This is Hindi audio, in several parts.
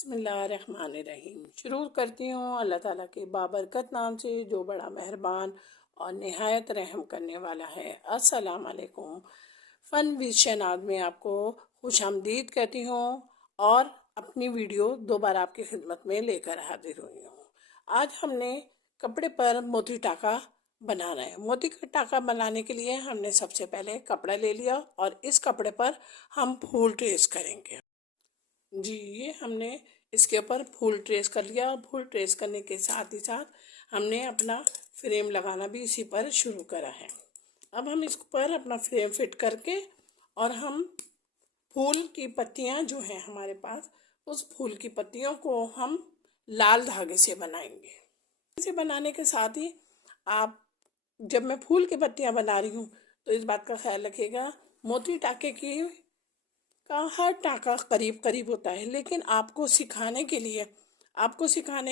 बिस्मिल्लाहिर्रहमानिर्रहीम। शुरू करती हूँ अल्लाह ताला के बाबरकत नाम से जो बड़ा मेहरबान और निहायत रहम करने वाला है। अस्सलाम वालेकुम। फ़न विद शहनाज में आपको खुशामदीद कहती हूँ और अपनी वीडियो दोबारा आपकी खिदमत में लेकर हाजिर हुई हूँ। आज हमने कपड़े पर मोती टाका बनाना है। मोती का टाका बनाने के लिए हमने सबसे पहले कपड़ा ले लिया और इस कपड़े पर हम फूल ट्रेस करेंगे। जी, ये हमने इसके ऊपर फुल ट्रेस कर लिया और फुल ट्रेस करने के साथ ही साथ हमने अपना फ्रेम लगाना भी इसी पर शुरू करा है। अब हम इस पर अपना फ्रेम फिट करके और हम फूल की पत्तियां जो हैं हमारे पास, उस फूल की पत्तियों को हम लाल धागे से बनाएंगे। इसे बनाने के साथ ही आप, जब मैं फूल की पत्तियां बना रही हूँ तो इस बात का ख्याल रखिएगा, मोती टाके की का हर टाका करीब करीब होता है, लेकिन आपको सिखाने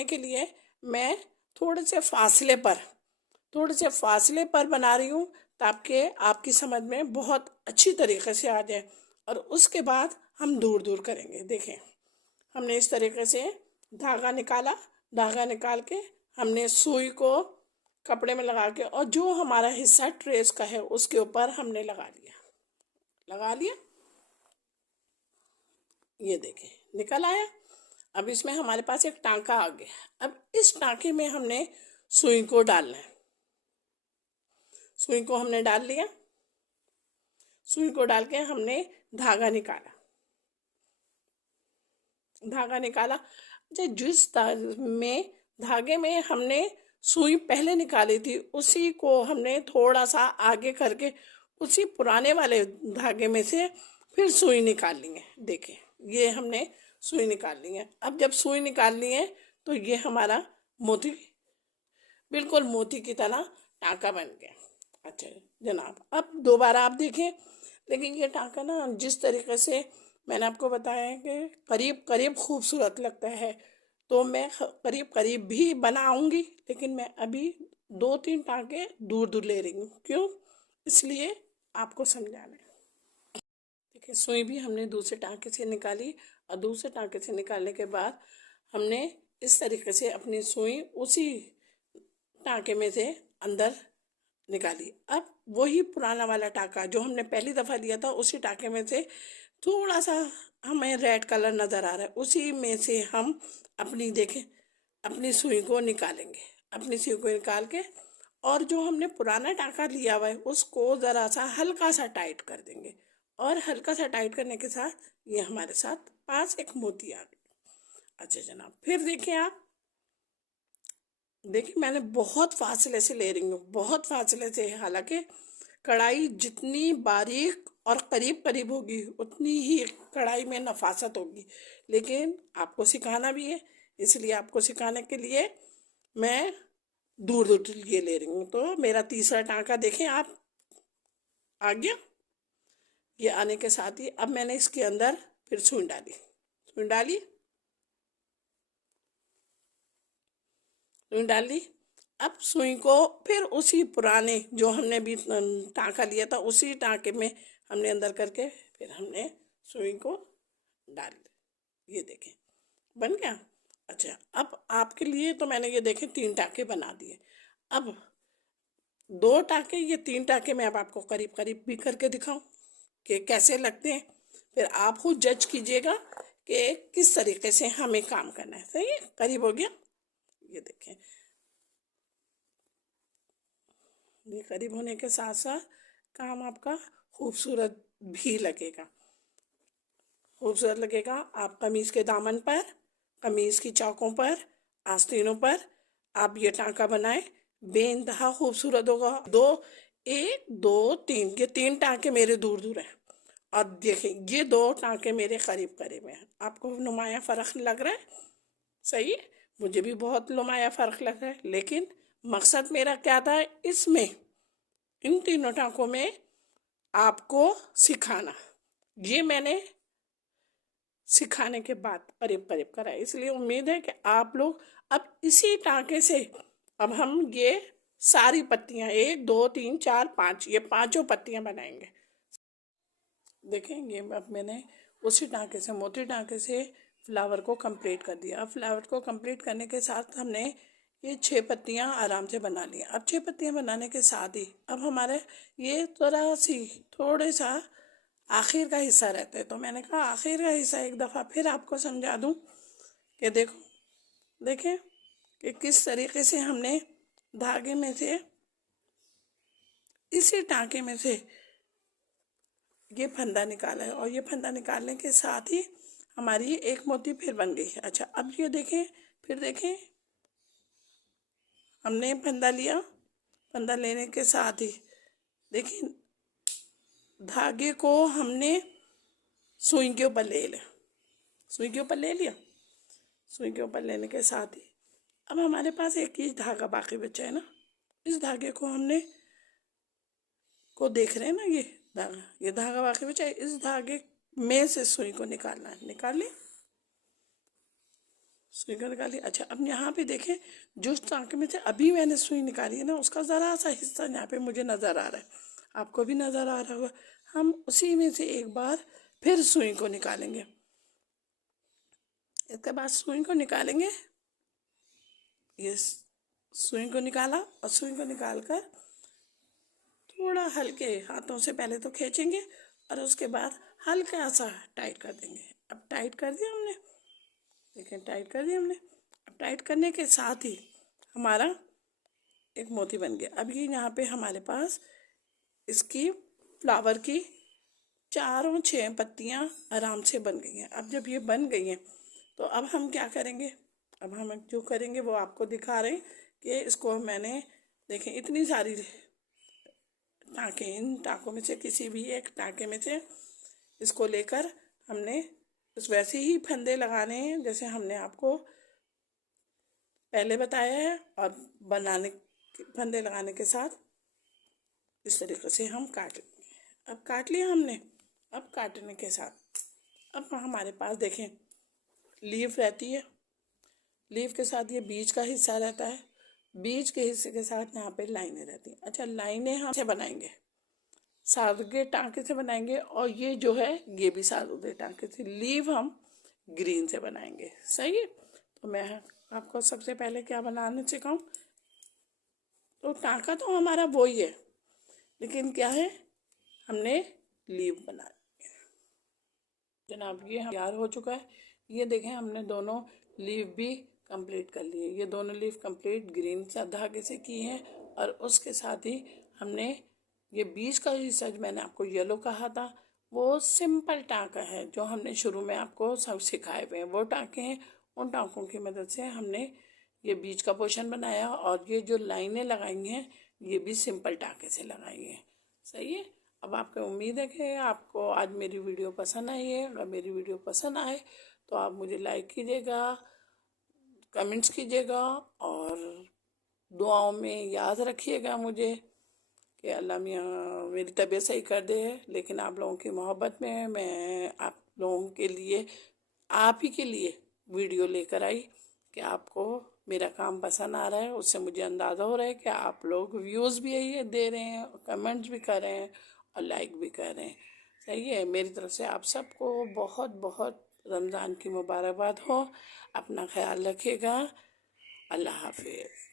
के लिए मैं थोड़े से फासले पर बना रही हूँ ताकि आपकी समझ में बहुत अच्छी तरीके से आ जाए। और उसके बाद हम दूर दूर करेंगे। देखें, हमने इस तरीके से धागा निकाल के हमने सुई को कपड़े में लगा के और जो हमारा हिस्सा ट्रेस का है उसके ऊपर हमने लगा लिया। ये देखें, निकल आया। अब इसमें हमारे पास एक टांका आ गया। अब इस टांके में हमने सुई को डालना है। सुई को हमने डाल लिया। सुई को डाल के हमने धागा निकाला। जिस धागे में हमने सुई पहले निकाली थी उसी को हमने थोड़ा सा आगे करके उसी पुराने वाले धागे में से फिर सुई निकाल ली है। देखें, ये हमने सुई निकाल ली है। अब जब सुई निकाल ली है तो ये हमारा बिल्कुल मोती की तरह टांका बन गया। अच्छा जनाब, अब दोबारा आप देखें, लेकिन ये टांका ना जिस तरीके से मैंने आपको बताया है कि करीब करीब खूबसूरत लगता है, तो मैं करीब करीब भी बनाऊंगी, लेकिन मैं अभी 2-3 टांके दूर दूर ले रही हूँ। क्यों? इसलिए आपको समझाना है। देखिए, सुई भी हमने दूसरे टांके से निकाली और दूसरे टांके से निकालने के बाद हमने इस तरीके से अपनी सुई उसी टांके में से अंदर निकाली। अब वही पुराना वाला टांका जो हमने पहली दफ़ा लिया था, उसी टांके में से थोड़ा सा हमें रेड कलर नज़र आ रहा है, उसी में से हम अपनी सुई को निकालेंगे। अपनी सुई को निकाल के और जो हमने पुराना टांका लिया हुआ है उसको ज़रा सा हल्का सा टाइट कर देंगे। और हल्का सा टाइट करने के साथ ये हमारे साथ पास एक मोती आ गया। अच्छा जनाब, फिर देखिए मैंने बहुत फासले से ले रही हूँ, बहुत फासले से। हालांकि कढ़ाई जितनी बारीक और करीब करीब होगी उतनी ही कढ़ाई में नफासत होगी, लेकिन आपको सिखाना भी है, इसलिए आपको सिखाने के लिए मैं दूर दूर ये ले रही हूँ। तो मेरा तीसरा टांका देखें आप, आ गया। ये आने के साथ ही अब मैंने इसके अंदर फिर सुई डाली। अब सुई को फिर उसी पुराने जो हमने भी टांका लिया था उसी टांके में हमने अंदर करके फिर हमने सुई को डाल दी। ये देखें, बन गया। अच्छा, अब आपके लिए तो मैंने ये देखें 3 टांके बना दिए। अब 2 टांके, ये 3 टांके मैं अब आपको करीब करीब भी करके दिखाऊं कि कैसे लगते हैं। फिर आप खुद जज कीजिएगा कि किस तरीके से हमें काम करना है। सही है, करीब हो गया। ये देखें, ये करीब होने के साथ साथ काम आपका खूबसूरत भी लगेगा। आप कमीज़ के दामन पर, कमीज़ की चौकों पर, आस्तीनों पर आप ये टांका बनाएं, बेइंतहा खूबसूरत होगा। 1 2 3, ये 3 टांके मेरे दूर दूर हैं और देखें ये 2 टांके मेरे करीब करीब हैं। आपको नुमाया फ़र्क लग रहा है? सही है, मुझे भी बहुत नुमाया फ़र्क लग रहा है, लेकिन मकसद मेरा क्या था इसमें, इन 3 टांकों में आपको सिखाना। ये मैंने सिखाने के बाद करीब करीब करा, इसलिए उम्मीद है कि आप लोग अब इसी टांके से अब हम ये सारी पत्तियां 1 2 3 4 5, ये 5 पत्तियां बनाएंगे। देखें, ये अब मैंने उसी टांके से, मोती टांके से फ्लावर को कंप्लीट कर दिया। अब फ्लावर को कंप्लीट करने के साथ हमने ये 6 पत्तियाँ आराम से बना ली। अब 6 पत्तियाँ बनाने के साथ ही अब हमारे ये थोड़े सा आखिर का हिस्सा रहता है, तो मैंने कहा आखिर का हिस्सा एक दफ़ा फिर आपको समझा दूं कि देखें कि किस तरीके से हमने धागे में से, इसी टाँके में से ये फंदा निकाला है, और ये फंदा निकालने के साथ ही हमारी एक मोती फिर बन गई है। अच्छा, अब ये देखें, फिर देखें, हमने फंदा लिया, फंदा लेने के साथ ही देखिए धागे को हमने सुई के ऊपर ले लिया, सुई के ऊपर ले लिया। सुई के ऊपर लेने के साथ ही अब हमारे पास एक ही धागा बाकी बचा है ना। इस धागे को हमने देख रहे हैं ना, ये धागा बाकी बचा है। इस धागे में से सुई को निकालना है। निकाल ली, सुई को निकाली। अच्छा, अब यहाँ पे देखें, जो टाँके में से अभी मैंने सुई निकाली है ना, उसका ज़रा सा हिस्सा यहाँ पे मुझे नज़र आ रहा है, आपको भी नज़र आ रहा होगा। हम उसी में से एक बार फिर सुई को निकालेंगे। इसके बाद सुई को निकालेंगे, ये सुई को निकाला, और सुई को निकाल कर थोड़ा हल्के हाथों से पहले तो खींचेंगे, और उसके बाद हल्का सा टाइट कर देंगे। अब टाइट कर दिया हमने, देखें टाइट कर दिया हमने। अब टाइट करने के साथ ही हमारा एक मोती बन गया। अब ये यहाँ पे हमारे पास इसकी फ्लावर की 4-6 पत्तियाँ आराम से बन गई हैं। अब जब ये बन गई हैं तो अब हम क्या करेंगे, अब हम जो करेंगे वो आपको दिखा रहे हैं कि इसको मैंने देखें इतनी सारी टाँके, इन टाँकों में से किसी भी एक टाँके में से इसको लेकर हमने इस वैसे ही फंदे लगाने हैं जैसे हमने आपको पहले बताया है, और फंदे लगाने के साथ इस तरीके से हम काट लेंगे। अब काट लिया हमने। अब काटने के साथ अब हमारे पास देखें लीफ रहती है, लीफ के साथ ये बीच का हिस्सा रहता है, बीच के हिस्से के साथ यहाँ पे लाइनें रहती हैं। अच्छा, लाइनें हम से बनाएंगे, सादे टाँके से बनाएंगे, और ये जो है ये भी सादे टाँके से। लीव हम ग्रीन से बनाएंगे, सही है। तो मैं आपको सबसे पहले क्या बनाने सिखाऊं, तो टाँका तो हमारा वो ही है, लेकिन क्या है, हमने लीव बना। जनाब ये तैयार हो चुका है। ये देखें, हमने दोनों लीव भी कंप्लीट कर लिए। ये दोनों लीव कंप्लीट ग्रीन सा धागे से की हैं, और उसके साथ ही हमने ये बीच का हिस्सा जो मैंने आपको येलो कहा था, वो सिंपल टाँका है जो हमने शुरू में आपको सब सिखाए हुए हैं, वो टाँके हैं। उन टाँकों की मदद से हमने ये बीच का पोर्शन बनाया, और ये जो लाइनें लगाई हैं ये भी सिंपल टाँके से लगाई हैं, सही है। अब आपको उम्मीद है कि आपको आज मेरी वीडियो पसंद आई है। अगर मेरी वीडियो पसंद आए तो आप मुझे लाइक कीजिएगा, कमेंट्स कीजिएगा, और दुआओं में याद रखिएगा मुझे कि अल्लाह मियाँ मेरी तबीयत सही कर दे। लेकिन आप लोगों की मोहब्बत में मैं आप लोगों के लिए, आप ही के लिए वीडियो लेकर आई कि आपको मेरा काम पसंद आ रहा है। उससे मुझे अंदाज़ा हो रहा है कि आप लोग व्यूज़ भी यही दे रहे हैं, कमेंट्स भी कर रहे हैं, और लाइक भी कर रहे हैं, सही है। मेरी तरफ से आप सबको बहुत बहुत रमज़ान की मुबारकबाद हो। अपना ख्याल रखिएगा। अल्लाह हाफिज़।